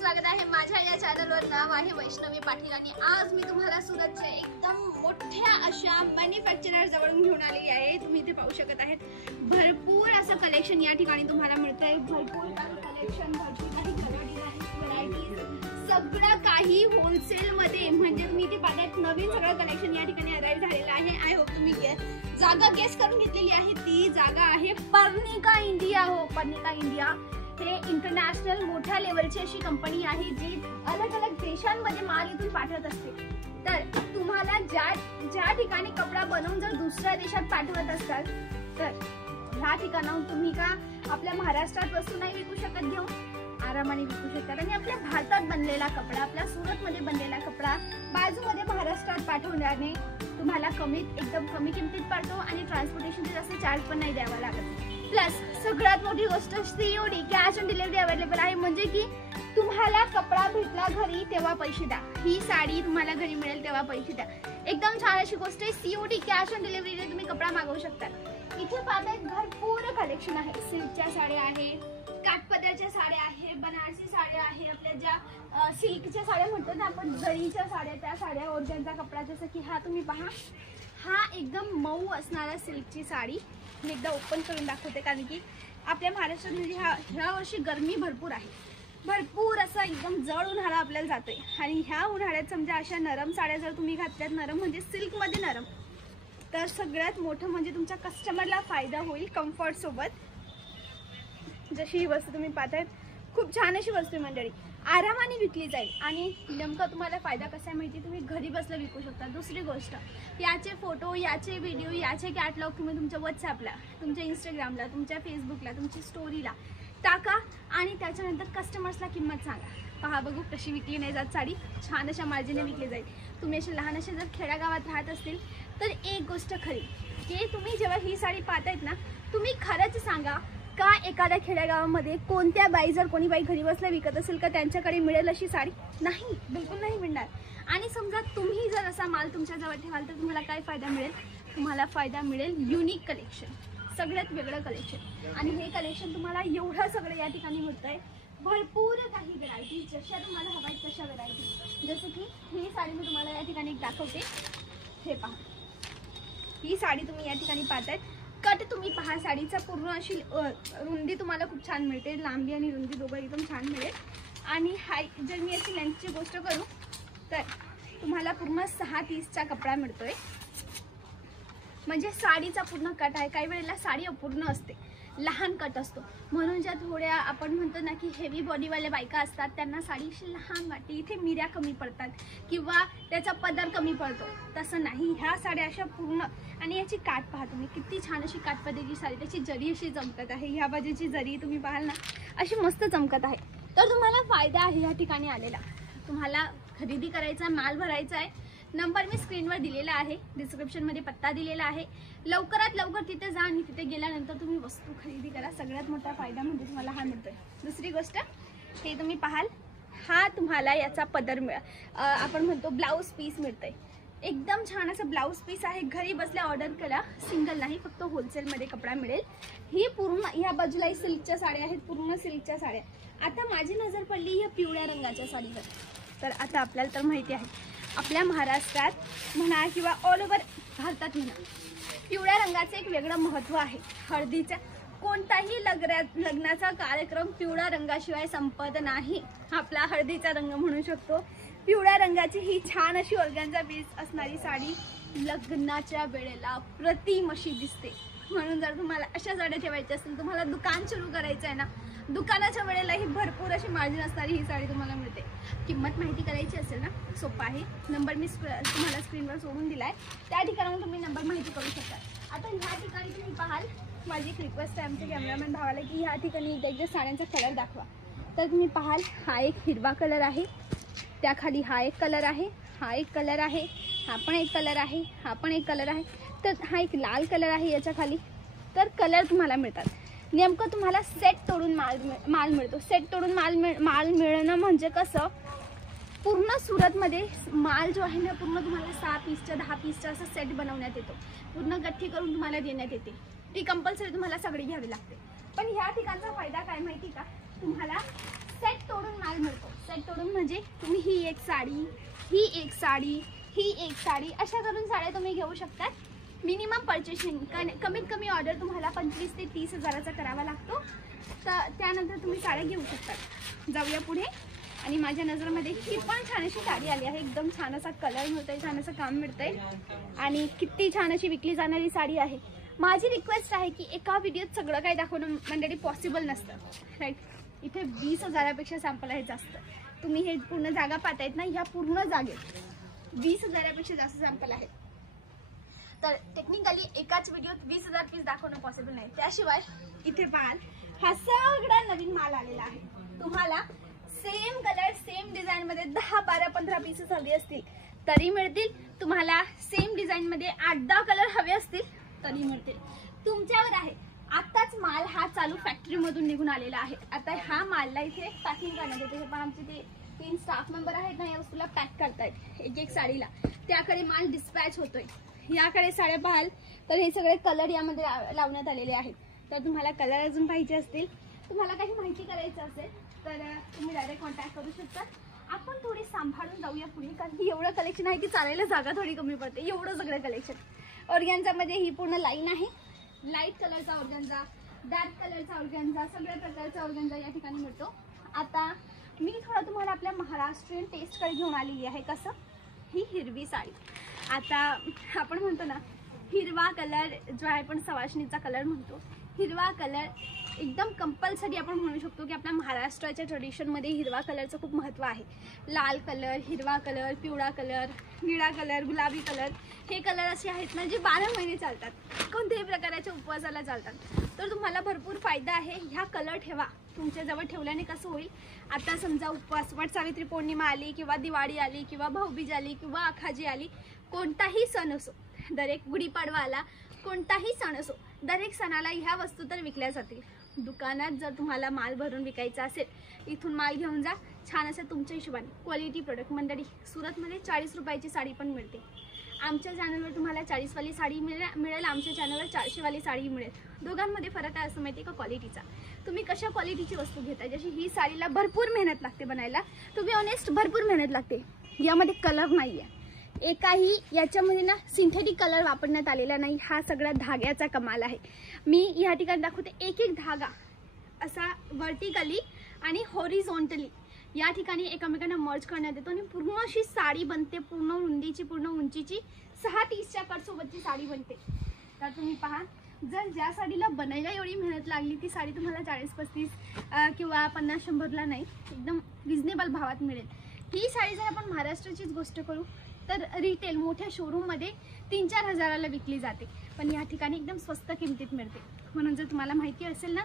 स्वागत आहे माझ्या या चॅनलवर। नाव आहे वैष्णवी पाटील आणि आज मी तुम्हाला सुरतच्या एकदम मोठ्या अशा मॅन्युफॅक्चरर जवळून घेऊन आली आहे। तुम्ही इथे पाहू शकत आहेत भरपूर असं कलेक्शन या ठिकाणी तुम्हाला मिळतंय। भरपूर काही कलेक्शन, भरपूर काही व्हरायटीज, सगळं काही होलसेल मध्ये, म्हणजे तुम्ही इथे पाहताय नवीन सगळं कलेक्शन या ठिकाणी अराइव्ह झालेलं आहे। आय होप तुम्ही जागा गेस करून घेतलेली आहे। ती जागा आहे पर्निका इंडिया। हो, पर्निका इंडिया हे इंटरनॅशनल मोठ्या लेवलची अशी कंपनी आहे जी अलग अलग देशांमध्ये माल इथून पाठवत असते। तर तुम्हाला ज्या ठिकाणी कपडा बनवून जर दुसऱ्या देशात पाठवत असाल तर ह्या ठिकाणाहून तुम्ही का आपल्या महाराष्ट्रात वस्तू नाही विकू शकत, घेऊन आरामाने विकू शकतात। आणि आपल्या भारतात बनलेला कपडा, आपल्या सुरतमध्ये बनलेला कपडा बाजूमध्ये महाराष्ट्रात पाठवण्याने तुम्हाला एकदम कमी किमतीत पडतो आणि ट्रान्सपोर्टेशनचे जास्त चार्ज पण नाही द्यावा लागत। प्लस सगळ्यात मोठी गोष्ट COD cash on delivery available आहे, म्हणजे की तुम्हाला कपडा भेटला घरी तेव्हा पैसे द्या, ही साडी तुम्हाला घरी मिळेल तेव्हा पैसे द्या। एकदम छान अशी गोष्ट आहे। सीओडी कॅश ऑन डिलिव्हरीने तुम्ही कपडा मागवू शकता। इथे पाहताय भरपूर कलेक्शन आहे। सिल्कच्या साड्या आहे, काठपदराच्या साड्या आहे, बनारसी साड्या आहे, आपल्या ज्या सिल्कच्या साड्या म्हणतो ना आपण, जरीच्या साड्या, त्या साड्या, ऑर्गनचा कपडा, जसं की हा तुम्ही पहा, हा एकदम मऊ असणारा सिल्कची साडी मी एकदा ओपन करून दाखवते, कारण की आपल्या महाराष्ट्रामध्ये ह्या वर्षी गरमी भरपूर आहे। भरपूर असा एकदम जड उन्हाळा आपल्याला जातोय आणि ह्या उन्हाळ्यात समजा अशा नरम साड्या जर तुम्ही घातल्यात, नरम म्हणजे सिल्कमध्ये नरम, तर सगळ्यात मोठं म्हणजे तुमच्या कस्टमरला फायदा होईल कम्फर्ट सोबत। जशी ही वस्तू तुम्ही पाहताय, खूप छान अशी वस्तू आहे मंडळी, आरामाने विकली जाईल आणि नेमका तुम्हाला फायदा कसा मिळते, तुम्ही घरी बसल्या विकू शकता। दुसरी गोष्ट, याचे फोटो, याचे व्हिडिओ, याचे कॅटलॉग तुम्ही तुमच्या व्हॉट्सॲपला, तुमच्या इंस्टाग्रामला, तुमच्या फेसबुकला, तुमची स्टोरीला टाका आणि त्याच्यानंतर कस्टमर्सला किंमत सांगा। पहा बघू कशी विकली नाही जात साडी, छान अशा मार्जिनने विकली जाईल। तुम्ही असे लहान असे जर खेड्यागावात राहत असतील तर एक गोष्ट खरी की तुम्ही जेव्हा ही साडी पाहतायत ना, तुम्ही खरंच सांगा का एखाद्या खेड्यागावामध्ये कोणत्या बाई, जर कोणी बाई घरी बसल्या विकत असेल का त्यांच्याकडे मिळेल अशी साडी? नाही, बिलकुल नाही मिळणार। आणि समजा तुम्ही जर असा माल तुमच्या जवळ ठेवाल तर तुम्हाला काय फायदा मिळेल? तुम्हाला फायदा मिळेल युनिक कलेक्शन, सगळ्यात वेगळं कलेक्शन। आणि हे कलेक्शन तुम्हाला एवढं सगळं या ठिकाणी मिळतंय। भरपूर काही व्हरायटी, जशा तुम्हाला हव्या आहेत तशा व्हरायटी। जसं की ही साडी मी तुम्हाला या ठिकाणी दाखवते, हे पहा, ही साडी तुम्ही या ठिकाणी पाहतायत। कट तुम्ही पहा, साडीचा पूर्ण अशी रुंदी तुम्हाला खूप छान मिळते, लांबी आणि रुंदी दोघं एकदम छान मिळेल। आणि जर मी याची लेंथची गोष्ट करू तर तुम्हाला पूर्ण 6:30चा कपडा मिळतोय, म्हणजे साडीचा पूर्ण कट आहे। काही वेळेला साडी अपूर्ण असते, लहान कट असतो, म्हणून ज्या थोड्या आपण म्हणतो ना की हेवी बॉडीवाल्या बायका असतात त्यांना साडी अशी लहान वाटते, इथे मिऱ्या कमी पडतात किंवा त्याचा पदर कमी पडतो, तसं नाही। ह्या साड्या अशा पूर्ण, आणि याची काठ पहा तुम्ही, किती छान अशी काठपदरीची साडी, त्याची जरी अशी चमकत आहे, ह्या बाजूची जरी तुम्ही पाहाल ना अशी मस्त चमकत आहे। तर तुम्हाला फायदा आहे या ठिकाणी आलेला। तुम्हाला खरेदी करायचा, माल भरायचा आहे, नंबर मी स्क्रीनवर दिलेला आहे, डिस्क्रिप्शनमध्ये पत्ता दिलेला आहे। लवकरात लवकर तिथे जा आणि तिथे गेल्यानंतर तुम्ही वस्तू खरेदी करा। सगळ्यात मोठा फायदा म्हणजे तुम्हाला हा मिळतोय। दुसरी गोष्ट, हे तुम्ही पाहाल, हा तुम्हाला याचा पदर आपण म्हणतो ब्लाऊज पीस मिळतंय, एकदम छान असं ब्लाऊज पीस आहे। घरी बसल्या ऑर्डर करा, सिंगल नाही, फक्त होलसेलमध्ये कपडा मिळेल। ही पूर्ण ह्या बाजूलाही सिल्कच्या साड्या आहेत, पूर्ण सिल्कच्या साड्या। आता माझी नजर पडली या पिवळ्या रंगाच्या साडीवर, तर आता आपल्याला तर माहिती आहे आपल्या महाराष्ट्रात म्हणा किंवा ऑल ओव्हर भारतात म्हणा, पिवळ्या रंगाचं एक वेगळं महत्त्व आहे। हळदीचा कोणताही लग्नाचा कार्यक्रम पिवळ्या रंगाशिवाय संपत नाही, आपला हळदीचा रंग म्हणू शकतो। पिवळ्या रंगाची ही छान अशी ऑर्गनचा पीस असणारी साडी लग्नाच्या वेळेला प्रतिम अशी दिसते। म्हणून जर तुम्हाला अशा साड्या ठेवायच्या असतील, तुम्हाला दुकान सुरू करायचं आहे ना, दुकानाच्या वेळेलाही भरपूर अशी मार्जिन असणारी ही साडी तुम्हाला मिळते। किंमत माहिती करायची असेल ना, सोपं आहे, नंबर मी तुम्हाला स्क्रीनवर सोडून दिलाय, त्या ठिकाणाहून तुम्ही नंबर माहिती करू शकता। आता ह्या ठिकाणी तुम्ही पाहाल, माझी एक रिक्वेस्ट आहे आमच्या कॅमेरामॅन भावाला की ह्या ठिकाणी एकदा साड्यांचा कलर दाखवा। तर तुम्ही पाहाल, हा एक हिरवा कलर आहे, त्याखाली हा एक कलर आहे, हा एक कलर आहे, हा पण एक कलर आहे, हा पण एक कलर आहे, तर हा एक लाल कलर आहे याच्या खाली। तर कलर तुम्हाला मिळतात। नेमकं तुम्हाला सेट तोडून माल मिळतो। सेट तोडून माल मिळणं म्हणजे कसं, पूर्ण सुरतमध्ये माल जो आहे ना, पूर्ण तुम्हाला 6 पीसचा 10 पीसचा असं सेट बनवण्यात येतो, पूर्ण गठ्ठी करून तुम्हाला देण्यात येते। ती कंपल्सरी तुम्हाला सगळी घ्यावी लागते। पण ह्या ठिकाणचा फायदा काय माहिती का, तुम्हाला सेट तोडून माल मिळतो. सेट तोडून म्हणजे तुम्ही ही एक साडी, ही एक साडी, ही एक साडी अशा करून साड्या तुम्ही घेऊ शकतात. मिनिमम पर्चेसिंग कमीत कमी ऑर्डर तुम्हाला 25 ते 30 हजाराचा करावा लागतो. तर त्यानंतर तुम्ही साड्या घेऊ शकतात. जाऊया पुढे. आणि माझ्या नजरेमध्ये ही पण छान अशी साडी आली आहे. एकदम छान असा कलर मिळतोय, छान असं काम मिळतंय आणि किती छान अशी विकली जाणारी साडी आहे. माझी रिक्वेस्ट आहे की एका व्हिडिओत सगळं काही दाखवणं मंडळी पॉसिबल नसतं, राईट. इथे 20 हजारापेक्षा सॅम्पल आहेत जास्त. तुम्ही हे पूर्ण जागा पाहतायत ना, ह्या पूर्ण जागेत 20 हजारापेक्षा जास्त सॅम्पल आहेत. तर टेक्निकली एकाच व्हिडिओत 20,000 पीस दाखवणं पॉसिबल नाही. त्याशिवाय इथे पाहाल हा सगळा नवीन माल आलेला आहे. तुम्हाला सेम कलर सेम डिझाईन मध्ये 10, 12, 15 पीसेस हवे असतील तरी मिळतील. तुम्हाला सेम डिझाईन मध्ये 8-10 कलर हवे असतील तरी मिळतील. तुमच्यावर आहे. आताच माल हा चालू फॅक्टरी मधून निघून आलेला आहे. आता हा मालला इथे पॅकिंग करण्यात येते. पण आमचे ते 3 स्टाफ मेंबर आहेत ना, या वस्तूला पॅक करतायत एक एक साडीला. त्याकडे माल डिस्पॅच होतोय. याकडे साड्या पाहाल तर हे सगळे कलर यामध्ये लावण्यात आलेले आहेत. तर तुम्हाला कलर अजून पाहिजे असतील, तुम्हाला काही माहिती करायचं असेल तर तुम्ही डायरेक्ट कॉन्टॅक्ट करू शकता. आपण थोडी सांभाळून जाऊया पुढे, कारण की एवढं कलेक्शन आहे की चालायला जागा थोडी कमी पडते. एवढं सगळं कलेक्शन. ऑर्गॅन्झामध्ये ही पूर्ण लाईन आहे. लाईट कलरचा ऑर्गॅन्झा, डार्क कलरचा ऑर्गॅन्झा, सगळ्या प्रकारचा ऑर्गॅन्झा या ठिकाणी मिळतो. आता मी थोडं तुम्हाला आपल्या महाराष्ट्रीयन टेस्टकडे घेऊन आलेली आहे. कसं, ही हिरवी साडी. आता आपण म्हणतो ना हिरवा कलर जो आहे, पण सवाष्णीचा कलर म्हणतो. हिरवा कलर एकदम कंपल्सरी आपण म्हणू शकतो की आपल्या महाराष्ट्राच्या ट्रेडिशनमध्ये हिरवा कलरचं खूप महत्त्व आहे. लाल कलर, हिरवा कलर, पिवळा कलर, निळा कलर, गुलाबी कलर, हे कलर असे आहेत ना जे 12 महिने चालतात. कोणत्याही प्रकारच्या उपवासाला चालतात. तर तुम्हाला भरपूर फायदा आहे. ह्या कलर ठेवा तुमच्याजवळ. ठेवल्याने कसं होईल, आता समजा उपवास, वटसावित्री पौर्णिमा आली किंवा दिवाळी आली किंवा भाऊबीज आली किंवा आखाजी आली, कोणताही सण असो, दरेक गुढीपाडवा आला, कोणताही सण असो, दरेक सणाला ह्या वस्तू तर विकल्या जातील. दुकानात जर तुम्हाला माल भरून विकायचा असेल, इथून माल घेऊन जा. छान असं तुमच्या हिशोबाने क्वालिटी प्रोडक्ट. मंडळी सुरतमध्ये 40 रुपयाची साडी पण मिळते. आमच्या चॅनलवर तुम्हाला 40 वाली साडी मिळेल, आमच्या चॅनलवर 400 वाली साडी मिळेल. दोघांमध्ये फरक आहे असं माहिती आहे का, क्वालिटीचा. तुम्ही कशा क्वालिटीची वस्तू घेता. जशी ही साडीला भरपूर मेहनत लागते बनायला, टू बी ऑनेस्ट भरपूर मेहनत लागते. यामध्ये कलर नाही आहे एकाही, याच्यामध्ये ना सिंथेटिक कलर वापरण्यात आलेला नाही. हा सगळा धाग्याचा कमाल आहे. मी या ठिकाणी दाखवते. एक एक धागा असा वर्टिकली आणि हॉरिझॉन्टली या ठिकाणी एकमेकांना मर्ज करण्यात येतो आणि पूर्ण अशी साडी बनते. पूर्ण रुंदीची, पूर्ण उंचीची 6-30च्या कटसोबतची साडी बनते. तर तुम्ही पहा, जर ज्या साडीला बनायला एवढी मेहनत लागली ती साडी तुम्हाला 40-35 किंवा 50-100ला नाही, एकदम रिजनेबल भावात मिळेल. ही साडी जर आपण महाराष्ट्राचीच गोष्ट करू तर रिटेल मोठ्या शोरूममध्ये 3-4 हजाराला विकली जाते. पण या ठिकाणी एकदम स्वस्त किमतीत मिळते. म्हणून जर तुम्हाला माहिती असेल ना,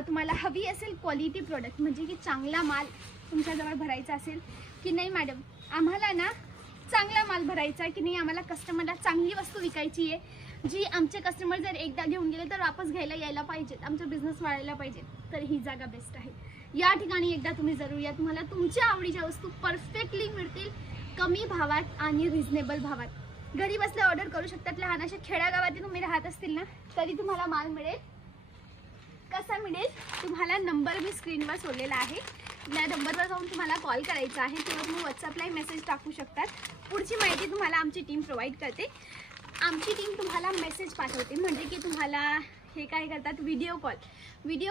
तुम्हाला हवी असेल क्वालिटी प्रोडक्ट, म्हणजे की चांगला माल तुमच्याजवळ भरायचा असेल की नाही मॅडम, आम्हाला ना चांगला माल भरायचा आहे की नाही, आम्हाला कस्टमरला चांगली वस्तू विकायची आहे जी आमचे कस्टमर जर एकदा घेऊन गेले तर वापस घ्यायला यायला पाहिजेत, आमचा बिझनेस वाढायला पाहिजे, तर ही जागा बेस्ट आहे. या ठिकाणी एकदा तुम्ही जरूर या. तुम्हाला तुमच्या आवडीच्या वस्तू परफेक्टली मिळतील, कमी भावात आणि रिजनेबल भावात. घरी बसल्या ऑर्डर करू शकतात. लहान अशा खेड्यागावात तुम्ही राहत असतील ना तरी तुम्हाला माल मिळेल. कसा मिळेल, तुम्हाला नंबर मी स्क्रीनवर सोडलेला आहे. या नंबरवर जाऊन तुम्हाला कॉल करायचा आहे किंवा तुम्ही व्हॉट्सअपलाही मेसेज टाकू शकतात. पुढची माहिती तुम्हाला आमची टीम प्रोव्हाइड करते. आमची टीम तुम्हाला मेसेज पाठवते, म्हणजे की तुम्हाला हे काय करतात, व्हिडिओ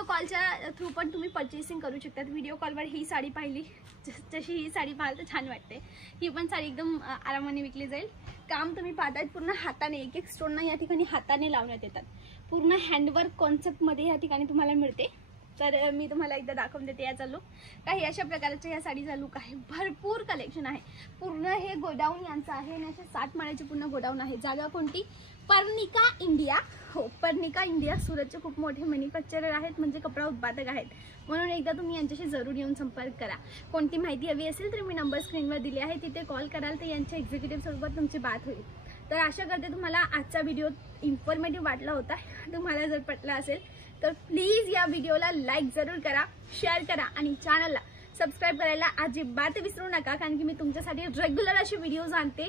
कॉलच्या थ्रू पण तुम्ही परचेसिंग करू शकतात. व्हिडिओ कॉलवर ही साडी पाहिली, जशी ही साडी पाहाल तर छान वाटते. ही पण साडी एकदम आरामाने विकली जाईल. काम तुम्ही पाहतायत पूर्ण हाताने, एक एक स्टोन या ठिकाणी हाताने लावण्यात येतात. पूर्ण हँडवर्क कॉन्सेप्टमध्ये या ठिकाणी तुम्हाला मिळते. तर मी तुम्हाला एकदा दाखवून देते याचा लुक. काही अशा प्रकारच्या या साडीचा लुक आहे. भरपूर कलेक्शन आहे. पूर्ण हे गोडाऊन यांचं आहे आणि असे 7 माळ्याचे पूर्ण गोडाऊन आहे. जागा कोणती, पर्निका इंडिया. हो, पर्निका इंडिया. सुरतचे खूप मोठे मॅन्युफॅक्चरर आहेत, म्हणजे कपडा उत्पादक आहेत. म्हणून एकदा तुम्ही यांच्याशी जरूर येऊन संपर्क करा. कोणती माहिती हवी असेल तर मी नंबर स्क्रीनवर दिले आहे, तिथे कॉल कराल तर यांच्या एक्झिक्युटिव्ह सोबत तुमची बात होईल. तर आशा करते तुम्हाला आजचा व्हिडिओ इन्फॉर्मेटिव्ह वाटला होता. तुम्हाला जर पटला असेल तर प्लीज या व्हिडिओला लाईक जरूर करा, शेअर करा आणि चॅनलला सबस्क्राईब करायला अजिबात विसरू नका, कारण की मी तुमच्यासाठी रेग्युलर असे व्हिडिओज आणते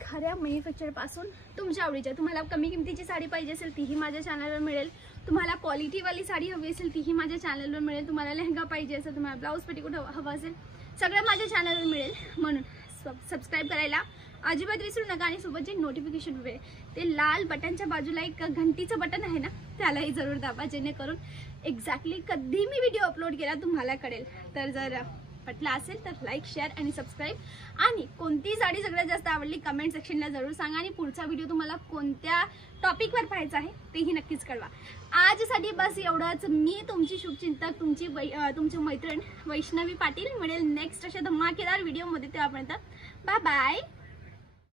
खऱ्या मॅन्युफॅक्चरपासून तुमच्या आवडीच्या. तुम्हाला कमी किमतीची साडी पाहिजे असेल तीही माझ्या चॅनलवर मिळेल. तुम्हाला क्वालिटीवाली साडी हवी असेल तीही माझ्या चॅनलवर मिळेल. तुम्हाला लेहंगा पाहिजे असेल, तुम्हाला ब्लाऊज पेटीकोट हवा असेल, सगळं माझ्या चॅनलवर मिळेल. म्हणून सबस्क्राईब करायला अजिबात विसरू नका. आणि सोबत जे नोटिफिकेशन हवे ते लाल बटनच्या बाजूला एक घंटीचं बटन आहे ना, त्यालाही जरूर दाबा, जेणेकरून एक्झॅक्टली कधी मी व्हिडिओ अपलोड केला तुम्हाला कळेल. तर जर पटला असेल तर लाईक, शेअर आणि सबस्क्राईब. आणि कोणती साडी सगळ्यात जास्त आवडली कमेंट सेक्शनला जरूर सांगा. आणि पुढचा व्हिडिओ तुम्हाला कोणत्या टॉपिकवर पाहायचा आहे तेही नक्कीच कळवा. आजसाठी बस एवढंच. मी तुमची शुभचिंतक, तुमची मैत्रीण वैष्णवी पाटील. मिळेल नेक्स्ट अशा धमाकेदार व्हिडिओमध्ये. तेव्हापर्यंत बाय बाय.